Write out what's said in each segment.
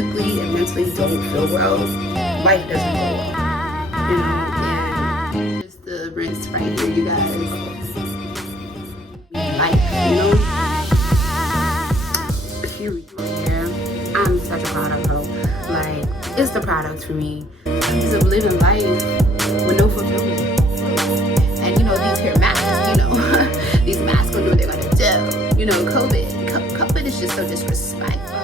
physically and mentally don't feel well, life doesn't go well, you know. And just the rinse right here, you guys. Life, you know. Period. Yeah, I'm such a product hoe. Like, it's the product for me. Because of living life with no fulfillment. And you know, these hair masks, you know, these masks gonna do what they're gonna do. You know, COVID is just so disrespectful.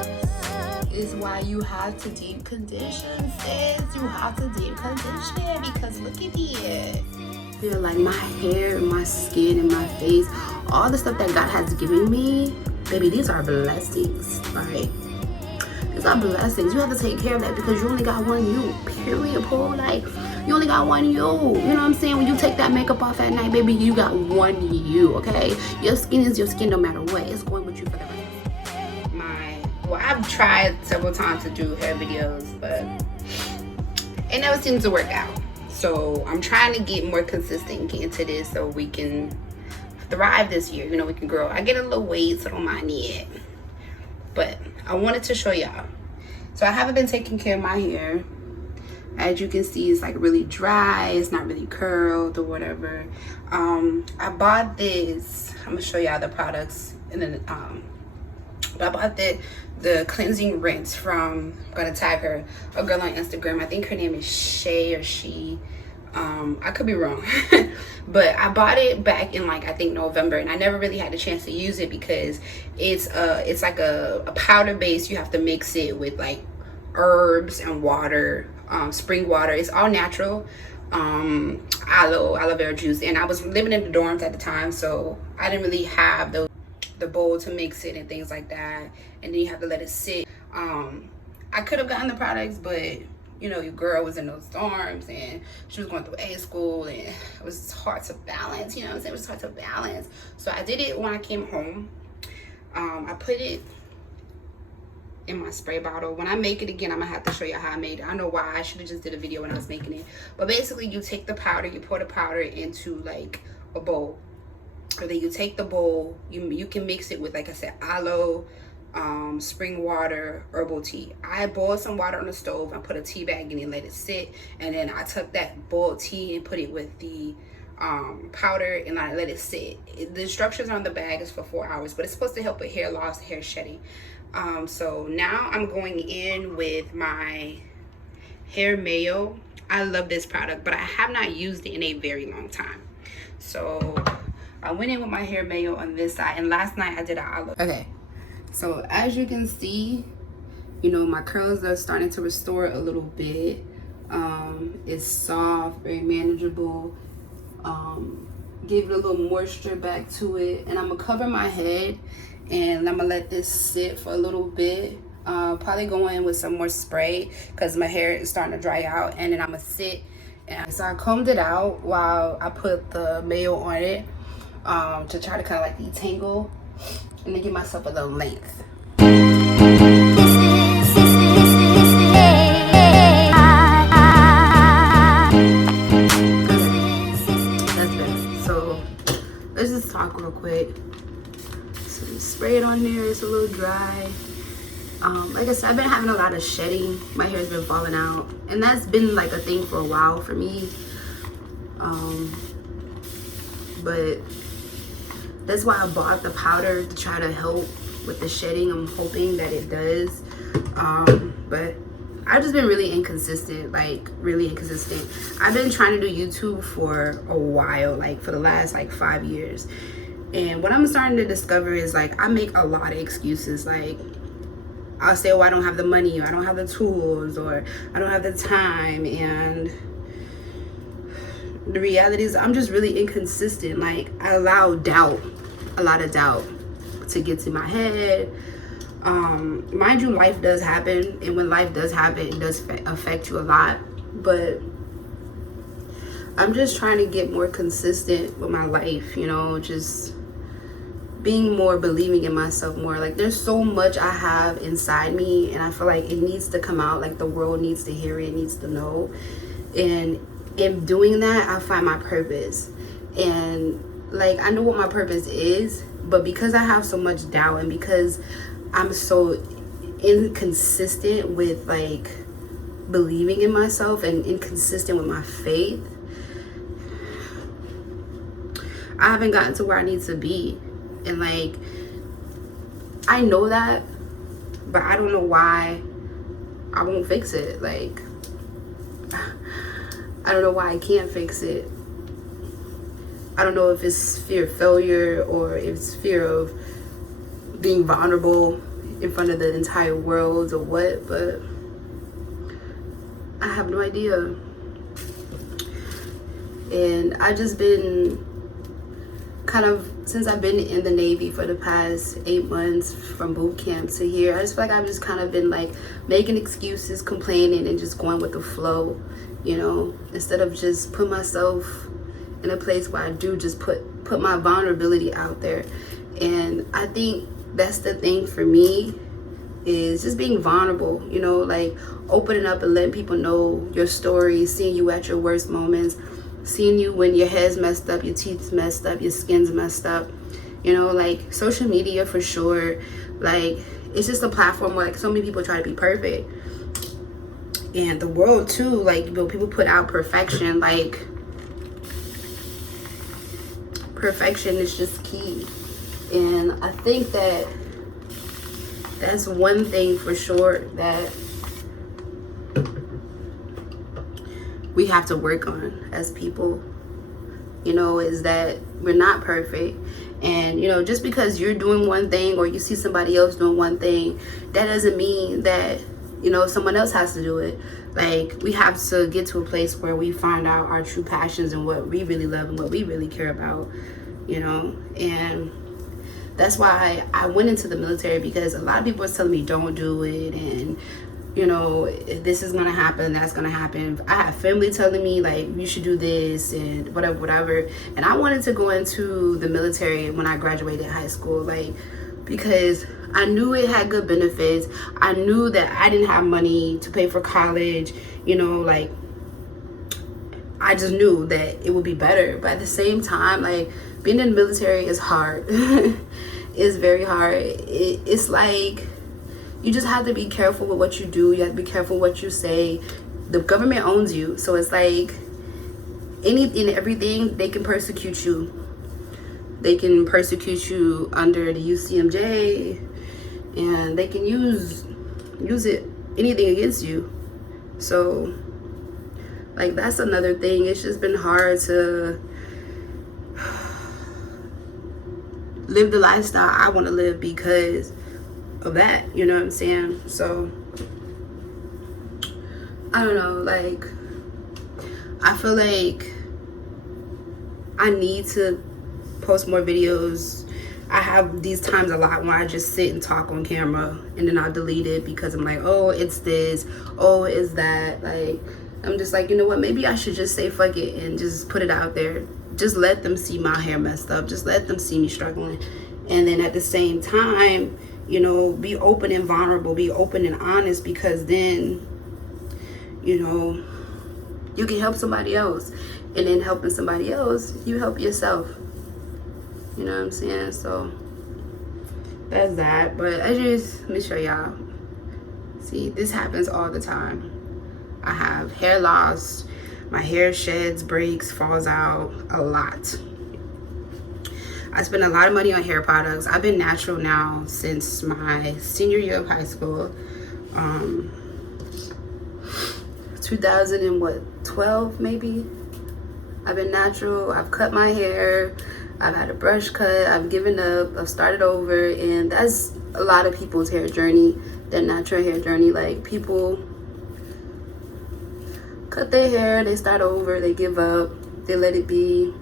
Is why you have to deep condition, sis. You have to deep condition because look at it. I feel like my hair, my skin, and my face, all the stuff that God has given me, baby, these are blessings, right? These are blessings. You have to take care of that because you only got one you, period, Paul. Like, you only got one you. You know what I'm saying? When you take that makeup off at night, baby, you got one you, okay? Your skin is your skin no matter what. It's going with you for the rest. Well, I've tried several times to do hair videos, but it never seems to work out. So I'm trying to get more consistent into this so we can thrive this year. You know, we can grow. I get a little weight, so don't mind it. But I wanted to show y'all. So I haven't been taking care of my hair. As you can see, it's like really dry. It's not really curled or whatever. I bought this. I'm gonna show y'all the products, and then but I bought the cleansing rinse from, I'm gonna tag her, a girl on Instagram. I think her name is Shay or She. I could be wrong. But I bought it back in like, I think November, and I never really had a chance to use it because it's like a powder base. You have to mix it with like herbs and water, spring water. It's all natural. Aloe vera juice. And I was living in the dorms at the time, so I didn't really have the bowl to mix it and things like that, and then you have to let it sit. I could have gotten the products, but you know, your girl was in those dorms and she was going through A school, and it was hard to balance, you know what I'm saying? It was hard to balance. So I did it when I came home. I put it in my spray bottle. When I make it again, I'm gonna have to show you how I made it. I know why I should have just did a video when I was making it, but basically you take the powder, you pour the powder into like a bowl. Or then you take the bowl, you can mix it with, like I said, aloe, spring water, herbal tea. I boiled some water on the stove. I put a tea bag in it and let it sit. And then I took that boiled tea and put it with the powder and I let it sit. The instructions on the bag is for 4 hours, but it's supposed to help with hair loss, hair shedding. So now I'm going in with my Hair Mayo. I love this product, but I have not used it in a very long time. So I went in with my Hair Mayo on this side, and last night I did an aloe. Okay, so as you can see, you know, my curls are starting to restore a little bit. It's soft, very manageable. Give it a little moisture back to it, and I'm gonna cover my head and I'm gonna let this sit for a little bit. Probably go in with some more spray because my hair is starting to dry out, and then I'm gonna sit. And so I combed it out while I put the mayo on it. To try to kind of like detangle and then give myself a little length. That's better. So let's just talk real quick. So you spray it on there. It's a little dry. Like I said, I've been having a lot of shedding. My hair's been falling out, and that's been like a thing for a while for me. But that's why I bought the powder, to try to help with the shedding. I'm hoping that it does. But I've just been really inconsistent, like really inconsistent. I've been trying to do YouTube for a while, like for the last like 5 years. And what I'm starting to discover is like I make a lot of excuses. Like I'll say, oh, I don't have the money, or I don't have the tools, or I don't have the time. And the reality is I'm just really inconsistent. Like I allow doubt, a lot of doubt to get to my head. Mind you, life does happen, and when life does happen, it does affect you a lot. But I'm just trying to get more consistent with my life, you know, just being more believing in myself more. Like there's so much I have inside me, and I feel like it needs to come out. Like the world needs to hear it, needs to know. And in doing that, I find my purpose. And like I know what my purpose is, but because I have so much doubt, and because I'm so inconsistent with like believing in myself and inconsistent with my faith, I haven't gotten to where I need to be. And like, I know that, but I don't know why I won't fix it. Like, I don't know why I can't fix it. I don't know if it's fear of failure or if it's fear of being vulnerable in front of the entire world or what, but I have no idea. And I've just been kind of, since I've been in the Navy for the past 8 months from boot camp to here, I just feel like I've just kind of been like making excuses, complaining, and just going with the flow, you know, instead of just put myself in a place where I do just put my vulnerability out there. And I think that's the thing for me, is just being vulnerable, you know, like opening up and letting people know your story, seeing you at your worst moments, seeing you when your hair's messed up, your teeth's messed up, your skin's messed up, you know, like social media for sure. Like, it's just a platform where like so many people try to be perfect, and the world too, like, you know, people put out perfection. Like, perfection is just key. And I think that that's one thing for sure that we have to work on as people, you know, is that we're not perfect. And, you know, just because you're doing one thing or you see somebody else doing one thing, that doesn't mean that, you know, someone else has to do it. Like, we have to get to a place where we find out our true passions and what we really love and what we really care about, you know. And that's why I went into the military, because a lot of people was telling me don't do it, and, you know, this is gonna happen, that's gonna happen. I had family telling me like you should do this and whatever. And I wanted to go into the military when I graduated high school, like, because I knew it had good benefits. I knew that I didn't have money to pay for college, you know, like, I just knew that it would be better. But at the same time, like, being in the military is hard. It's very hard. It's like, you just have to be careful with what you do. You have to be careful what you say. The government owns you. So it's like, anything and everything, they can persecute you. They can persecute you under the UCMJ, and they can use it, anything against you. So, like, that's another thing. It's just been hard to live the lifestyle I want to live because of that, you know what I'm saying? So, I don't know, like, I feel like I need to post more videos. I have these times a lot when I just sit and talk on camera, and then I'll delete it because I'm like, oh, it's this, oh, it's that. Like, I'm just like, you know what, maybe I should just say fuck it and just put it out there. Just let them see my hair messed up. Just let them see me struggling. And then at the same time, you know, be open and vulnerable, be open and honest, because then, you know, you can help somebody else. And then helping somebody else, you help yourself. You know what I'm saying? So that's that. But let me show y'all. See, this happens all the time. I have hair loss. My hair sheds, breaks, falls out a lot. I spend a lot of money on hair products. I've been natural now since my senior year of high school. 2012 maybe. I've been natural. I've cut my hair. I've had a brush cut. I've given up. I've started over. And that's a lot of people's hair journey, their natural hair journey. Like, people cut their hair, they start over, they give up, they let it be,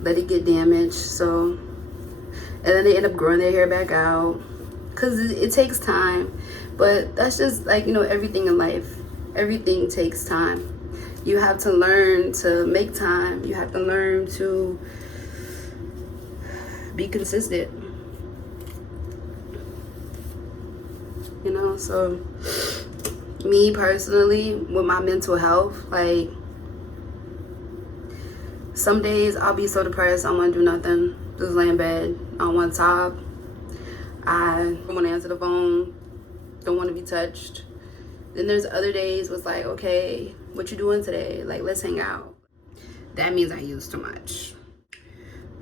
let it get damaged. So, and then they end up growing their hair back out, because it takes time. But that's just like, you know, everything in life. Everything takes time. You have to learn to make time. You have to learn to be consistent. You know, so me personally, with my mental health, like, some days I'll be so depressed, I don't want to do nothing, just lay in bed, I don't want to talk, I don't want to answer the phone, don't want to be touched. Then there's other days was like, okay, what you doing today? Like, let's hang out. That means I use too much.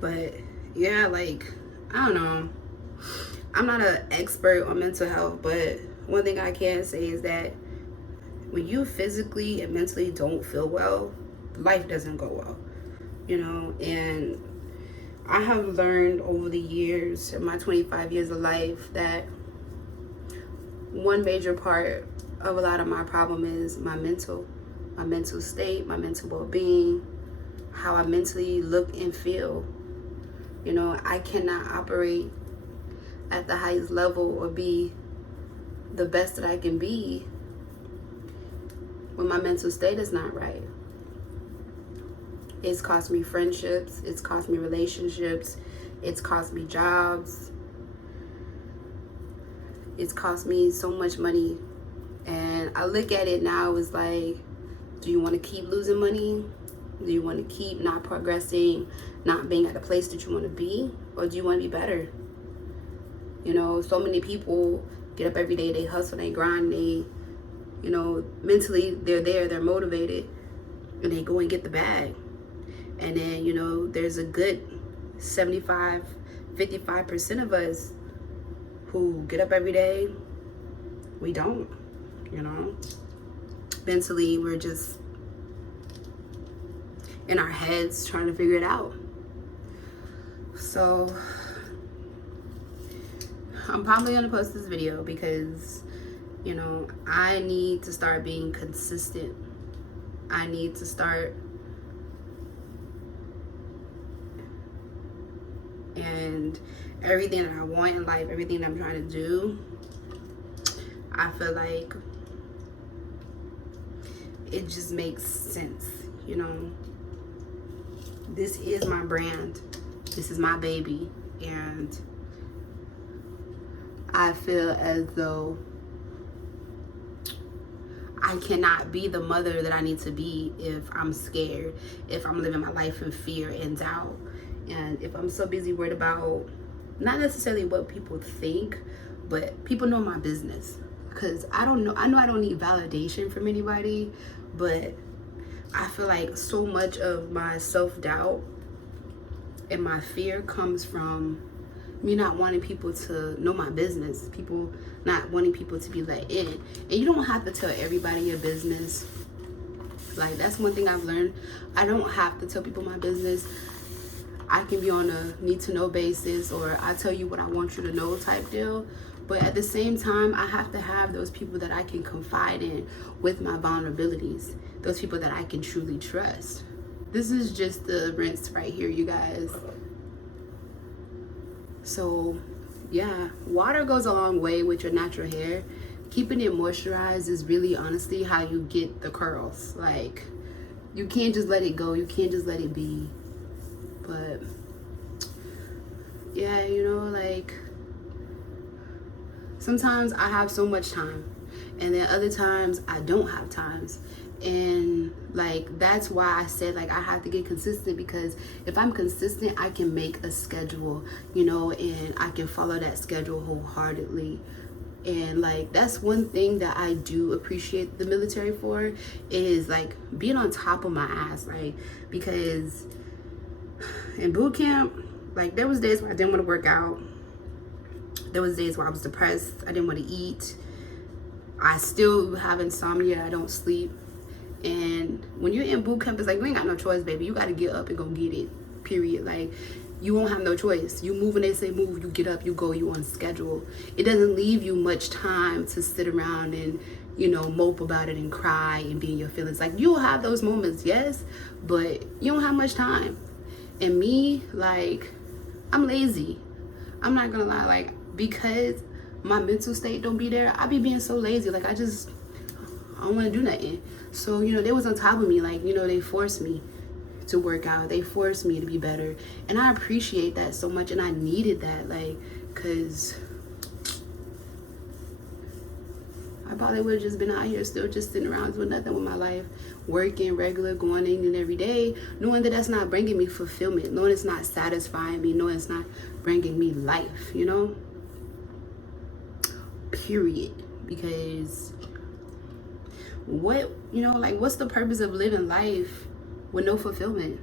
But yeah, like, I don't know. I'm not an expert on mental health, but one thing I can say is that when you physically and mentally don't feel well, life doesn't go well, you know. And I have learned over the years, in my 25 years of life, that one major part of a lot of my problem is my mental state, my mental well-being, how I mentally look and feel. You know, I cannot operate at the highest level or be the best that I can be when my mental state is not right. It's cost me friendships, it's cost me relationships, it's cost me jobs, it's cost me so much money. And I look at it now as like, do you want to keep losing money? Do you want to keep not progressing, not being at the place that you want to be? Or do you want to be better? You know, so many people get up every day, they hustle, they grind, they, you know, mentally they're there, they're motivated, and they go and get the bag. And then, you know, there's a good 55% of us who get up every day, we don't, you know. Mentally, we're just in our heads trying to figure it out. So I'm probably gonna post this video because, you know, I need to start being consistent. I need to start, and everything that I want in life, everything that I'm trying to do, I feel like it just makes sense, you know. This is my brand. This is my baby. And I feel as though I cannot be the mother that I need to be if I'm scared, if I'm living my life in fear and doubt, and if I'm so busy worried about not necessarily what people think, but people know my business. Because I know I don't need validation from anybody, but I feel like so much of my self-doubt and my fear comes from me not wanting people to know my business, people not wanting people to be let in. And you don't have to tell everybody your business. Like, that's one thing I've learned. I don't have to tell people my business. I can be on a need-to-know basis, or I tell you what I want you to know type deal. But at the same time, I have to have those people that I can confide in with my vulnerabilities, those people that I can truly trust. This is just the rinse right here, you guys. So yeah, water goes a long way with your natural hair. Keeping it moisturized is really honestly how you get the curls. Like, you can't just let it go, you can't just let it be. But yeah, you know, like, sometimes I have so much time, and then other times I don't have times. And like, that's why I said, like, I have to get consistent, because if I'm consistent, I can make a schedule, you know, and I can follow that schedule wholeheartedly. And like, that's one thing that I do appreciate the military for, is like being on top of my ass, right? Because in boot camp, like, there was days where I didn't want to work out. There was days where I was depressed. I didn't want to eat. I still have insomnia. I don't sleep. And when you're in boot camp, it's like, you ain't got no choice, baby. You got to get up and go get it, period. Like, you won't have no choice. You move when they say move, you get up, you go, you on schedule. It doesn't leave you much time to sit around and, you know, mope about it and cry and be in your feelings. Like, you'll have those moments, yes, but you don't have much time. And me, like, I'm lazy. I'm not gonna lie, like, because my mental state don't be there, I be being so lazy. Like, I don't want to do nothing. So, you know, they was on top of me. Like, you know, they forced me to work out. They forced me to be better. And I appreciate that so much. And I needed that, like, because I probably would have just been out here still just sitting around doing nothing with my life, working regular, going in and every day, knowing that that's not bringing me fulfillment, knowing it's not satisfying me, knowing it's not bringing me life, you know? Period. because what's the purpose of living life with no fulfillment?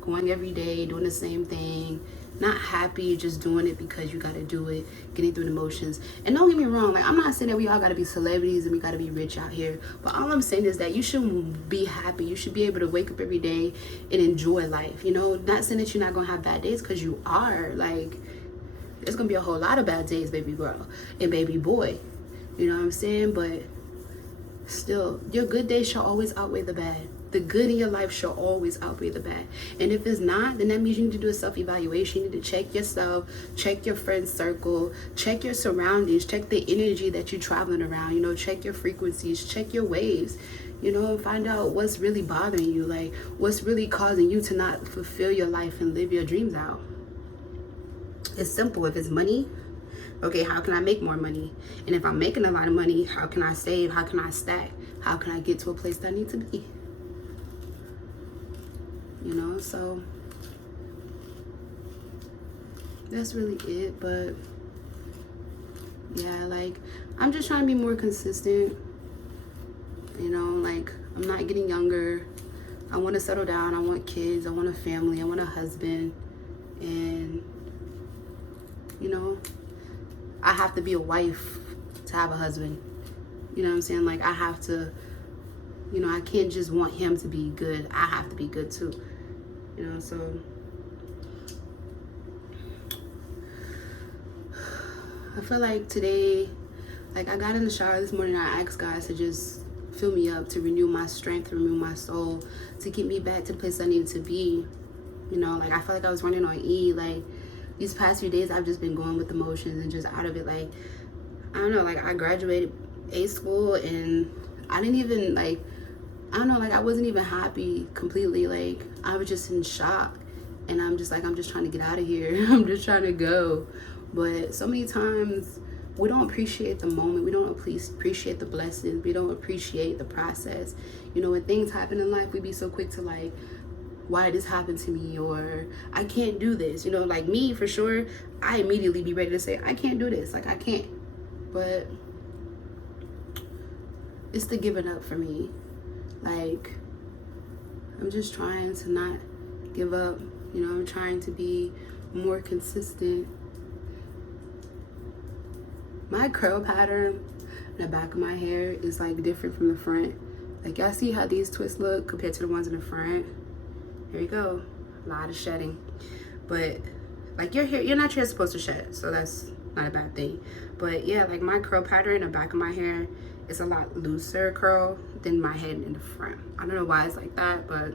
Going every day, doing the same thing, not happy, just doing it because you gotta do it, getting through the motions. And don't get me wrong, like, I'm not saying that we all gotta be celebrities and we gotta be rich out here, but all I'm saying is that you should be happy. You should be able to wake up every day and enjoy life, you know? Not saying that you're not gonna have bad days, because you are. Like, there's gonna be a whole lot of bad days, baby girl and baby boy, you know what I'm saying? But still, your good days shall always outweigh the bad. The good in your life shall always outweigh the bad. And if it's not, then that means you need to do a self-evaluation. You need to check yourself, check your friend circle, check your surroundings, check the energy that you're traveling around, you know, check your frequencies, check your waves, you know, and find out what's really bothering you, like what's really causing you to not fulfill your life and live your dreams out. It's simple. If it's money, okay, how can I make more money? And if I'm making a lot of money, how can I save? How can I stack? How can I get to a place that I need to be? You know, so that's really it. But yeah, like, I'm just trying to be more consistent, you know, like, I'm not getting younger. I want to settle down. I want kids. I want a family. I want a husband. And, you know, I have to be a wife to have a husband. You know what I'm saying? Like, I have to, you know, I can't just want him to be good. I have to be good too. You know, so I feel like today, like, I got in the shower this morning, I asked God to just fill me up, to renew my strength, renew my soul, to get me back to the place I needed to be. You know, like, I feel like I was running on E. Like, these past few days, I've just been going with the motions and just out of it. Like, I don't know, like, I graduated A school and I didn't even, like, I don't know, like, I wasn't even happy completely. Like, I was just in shock. And I'm just like, I'm just trying to get out of here. I'm just trying to go. But so many times, we don't appreciate the moment. We don't appreciate the blessings. We don't appreciate the process. You know, when things happen in life, we be so quick to, like, why did this happen to me? Or, I can't do this. You know, like me, for sure, I immediately be ready to say, I can't do this. Like, I can't. But it's the giving up for me. Like, I'm just trying to not give up. You know, I'm trying to be more consistent. My curl pattern in the back of my hair is, like, different from the front. Like, y'all see how these twists look compared to the ones in the front? Here you go. A lot of shedding. But, like, your hair, you're not supposed to shed, so that's not a bad thing. But yeah, like, my curl pattern in the back of my hair is a lot looser curl than my head in the front. I don't know why it's like that, but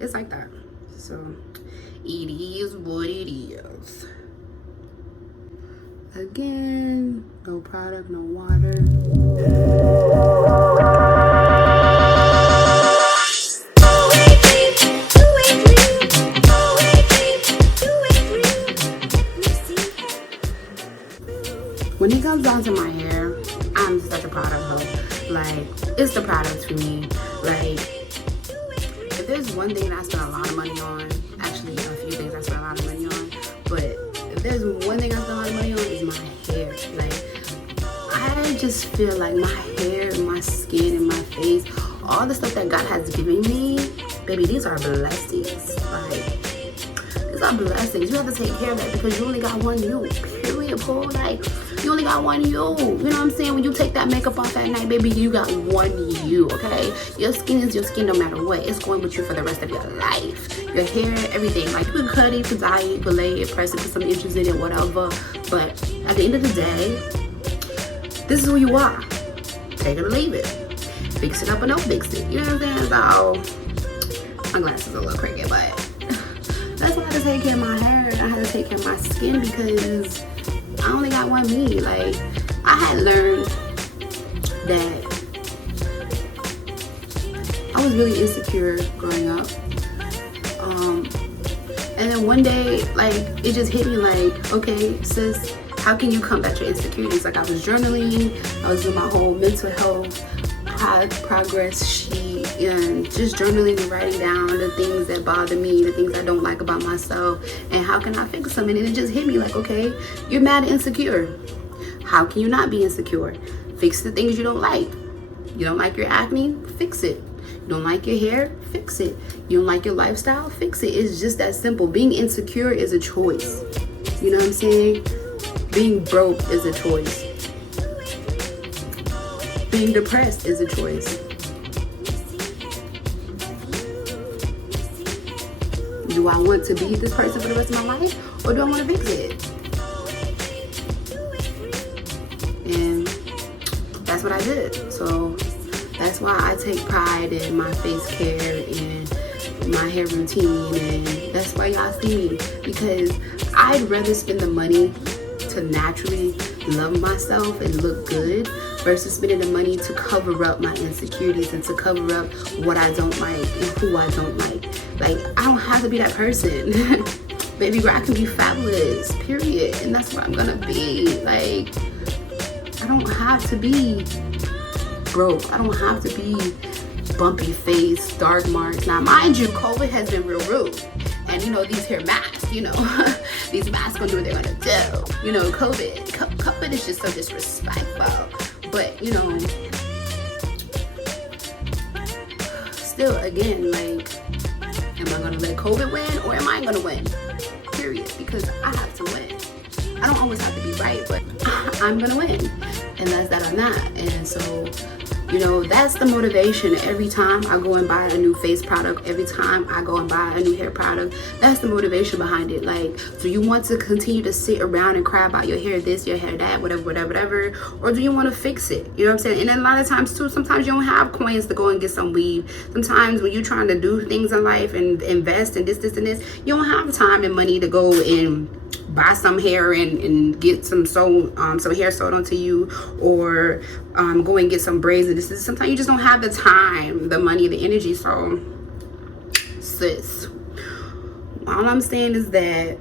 it's like that. So it is what it is. Again, no product, no water. When it comes down to my hair, I'm such a product hoe. Like, it's the product for me. Like, if there's one thing that I spend a lot of money on, actually a few things I spend a lot of money on, but if there's one thing I spend a lot of money on, is my hair. Like, I just feel like my hair, my skin, and my face, all the stuff that God has given me, baby, these are blessings. Like, these are blessings. You have to take care of that because you only got one you. Period, Paul. Like, you only got one you. You know what I'm saying? When you take that makeup off at night, baby, you got one you, okay? Your skin is your skin no matter what. It's going with you for the rest of your life. Your hair, everything. Like, you can cut it, you can dye it, you can lay it, press it, put some inches in it, whatever. But at the end of the day, this is who you are. Take it or leave it. Fix it up or no fix it. You know what I'm saying? So, my glasses are a little crooked, but that's why I had to take care of my hair. I had to take care of my skin because I only got one me. Like, I had learned that I was really insecure growing up. And then one day, like, it just hit me like, okay, sis, how can you combat your insecurities? Like, I was journaling, I was doing my whole mental health progress sheet and just journaling and writing down the things that bother me, the things I don't like about myself, and how can I fix them. And it just hit me like, okay, you're mad and insecure. How can you not be insecure? Fix the things you don't like. You don't like your acne? Fix it. You don't like your hair? Fix it. You don't like your lifestyle? Fix it. It's just that simple. Being insecure is a choice. You know what I'm saying? Being broke is a choice. Being depressed is a choice. Do I want to be this person for the rest of my life, or do I want to fix it? And that's what I did. So that's why I take pride in my face care and my hair routine, and that's why y'all see me, because I'd rather spend the money to naturally love myself and look good versus spending the money to cover up my insecurities and to cover up what I don't like and who I don't like. Like, I don't have to be that person. Baby girl, I can be fabulous, period. And that's what I'm gonna be. Like, I don't have to be broke. I don't have to be bumpy face, dark marks. Now, mind you, COVID has been real rude. And, you know, these hair masks, you know, these masks gonna do what they're gonna do. You know, COVID is just so disrespectful. But, you know, still, again, like, am I gonna let COVID win, or am I gonna win? Period. Because I have to win. I don't always have to be right, but I'm gonna win. And that's that on that. And so, you know, that's the motivation. Every time I go and buy a new face product, every time I go and buy a new hair product, that's the motivation behind it. Like, do you want to continue to sit around and cry about your hair this, your hair that, whatever, or do you want to fix it? You know what I'm saying? And then a lot of times too, sometimes you don't have coins to go and get some weave. Sometimes when you're trying to do things in life and invest in this and this, you don't have time and money to go and buy some hair and get some hair sewed onto you, or go and get some braids. And this is, sometimes you just don't have the time, the money, the energy. So, sis, all I'm saying is that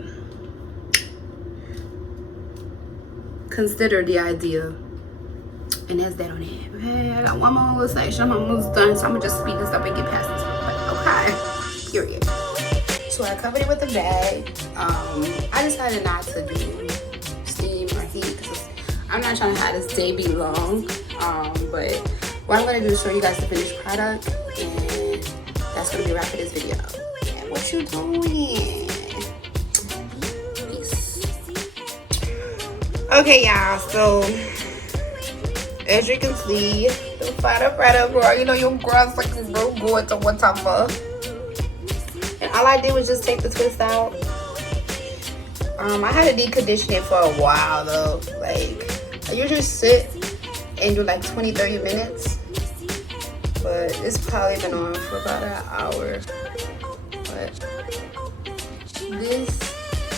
consider the idea, and that's that on it. Okay, I got one more little section. I'm almost done, so I'm gonna just speed this up and get past this. Okay, period. So I covered it with a bag. I decided not to do steam or heat because I'm not trying to have this day be long. But what I'm gonna do is show you guys the finished product, and that's gonna be a wrap for this video. Yeah, what you doing? Peace. Okay, y'all. So as you can see, the final product, girl. You know your girl's like real good to one top of. And all I did was just take the twist out. I had to decondition it for a while though. Like, I usually sit and do like 20-30 minutes, but it's probably been on for about an hour. But this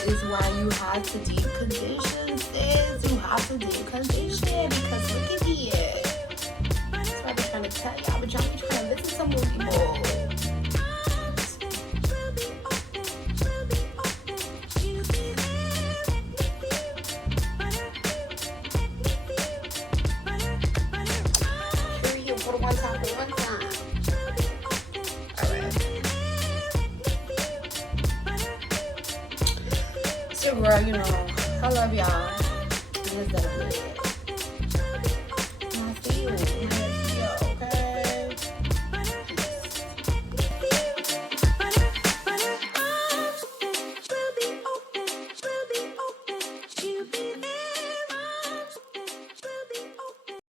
is why you have to decondition, sis. You have to decondition, because look at here. That's what I've been trying to tell y'all, but y'all be trying to listen to some more people. One time. Alright. So girl, you know, I love y'all.